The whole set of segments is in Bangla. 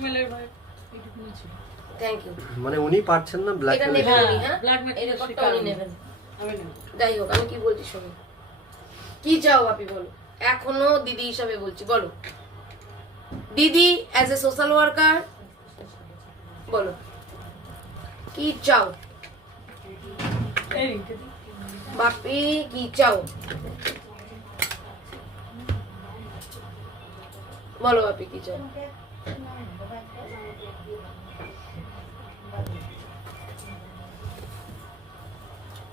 ব্ল্যাকমেলের ভয় এইটুকুই ছিল। Thank you. মানে উনি পারছেন না এটা ব্ল্যাকমেল। নেবেন উনি, হ্যাঁ ব্ল্যাকমেল এই রেকর্ডটা উনি নেবেন। আমি নেব। যাই হোক, আমি কি বলছি শোনো। কি চাও আপনি বলো, এখনো দিদি হিসাবে বলছি, বলো দিদি অ্যাজ এ সোশ্যাল ওয়ার্কার বলো কি চাও এই রিংটা দি। বাপি, কি চাও বলো বাপি, কি চাও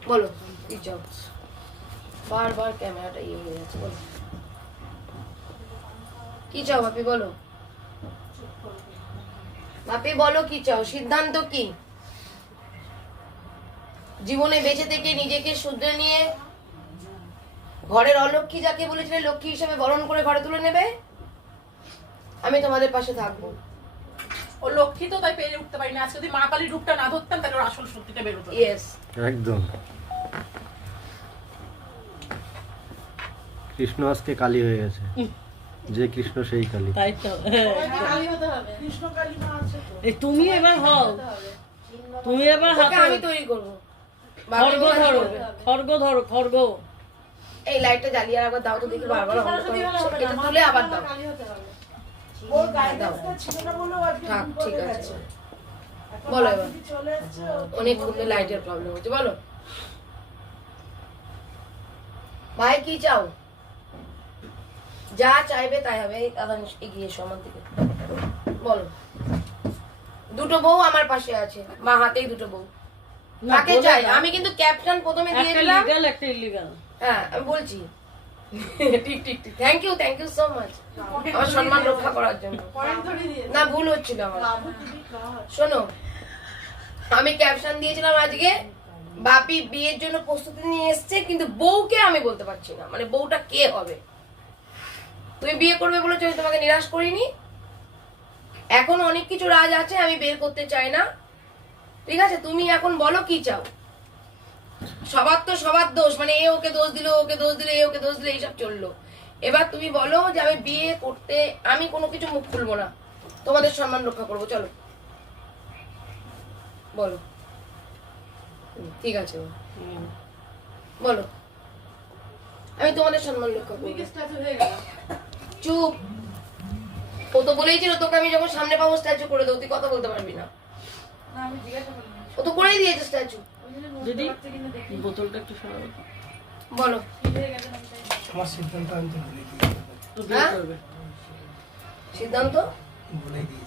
বলো কি চাও। বারবার ক্যামেরাটা ইয়ে হয়ে যাচ্ছে, বলো কি চাও বাপি, বলো বাপি, বলো কি চাও, সিদ্ধান্ত কি? জীবনে বেঁচে থেকে নিজেকে শুধরে নিয়ে ঘরের অলক্ষ্মী যাকে বলেছিলে লক্ষ্মী হিসেবে বরণ করে ঘরে তুলে নেবে, আমি তোমাদের পাশে থাকবো। ও লক্ষ্মী তো তাই পেরে উঠতে পারি না। আজকে যদি মা কালীর রূপটা না ধরতাম তাহলে ওর আসল সত্যিটা বেরোতো। ইয়েস, একদম। কৃষ্ণ আজকে কালী হয়ে গেছে, যে কৃষ্ণ সেই কালী। তাই তো কালী হতে হবে, কৃষ্ণ কালী মা আছে তো। এই তুমি এবার হও, তুমি এবার ওকে হাতে আমি তৈরি করবো। খড়গ ধরো, খড়গ ধরো, খড়গ। এই লাইটটা জ্বালিয়ে একবার দাও তো দেখি, বারবার এটা তুলে আবার দাও। কালী হতে হবে। ওর গাইডেন্সটা ছিল না বলে ও আজকে থাক, ভুল ঠিক করে আছে, গেছে। বলো এবার। যদি চলে এসেছে অনেক খুলে লাইটের প্রবলেম হচ্ছে, বলো ভাই কি চাও? যা চাইবে তাই হবে। এই আদান এগিয়ে এসো আমার দিকে, বলো। দুটো বউ আমার পাশে আছে, মা হাতেই দুটো বউ। না, কাকে বলে চাই? দাও। আমি কিন্তু ক্যাপ্টেন প্রথমে একটা দিয়েছিলাম। লিগ্যাল, একটা ইলিগাল। হ্যাঁ আমি বলছি। ঠিক ঠিক ঠিক, থ্যাংক ইউ সো মাচ আমার সম্মান রক্ষা করার জন্য। পয়েন্ট ধরে দিয়ে না, ভুল হচ্ছিল আমার। বাবু তুমি কাজ শোনো, আমি ক্যাপশন দিয়েছিলাম আজকে বাপি বিয়ের জন্য প্রস্তুতি নিয়ে এসছে, কিন্তু বউকে আমি বলতে পারছি না, মানে বউটা কে হবে। তুমি বিয়ে করবে বলেছো, আমি তোমাকে নিরাশ করিনি। এখন অনেক কিছু রাজ আছে, আমি বের করতে চাই না, ঠিক আছে? তুমি এখন বলো কি চাও। সবার তো সবার দোষ, মানে এ ওকে দোষ দিল, ওকে দোষ দিল, এ ওকে দোষ দিল, এইসব চললো। এবার তুমি বলো যে আমি বিয়ে করতে, আমি কোনো কিছু মুখ খুলবো না, তোমাদের সম্মান রক্ষা করবো, চলো বলো। ঠিক আছে বলো, আমি তোমাদের সম্মান রক্ষা করবো। স্ট্যাচু হয়ে গেল। চুপ। ও তো বলেইছিল তোকে আমি যখন সামনে পাবো স্ট্যাচু করে দেবো, তুই কথা বলতে পারবি না। না আমি জিজ্ঞাসা করিনি। ও তো করেই দিয়েছে স্ট্যাচু। ওই জন্য দিদি বাচ্চা কিনে দেখি বোতলটা একটু সরাও। বলো কি হয়ে গেছে আমি তাই। আমার সিদ্ধান্ত আমি তো বলে তো বিয়ে হ্যাঁ? করবে। সিদ্ধান্ত বলে দিয়েছি।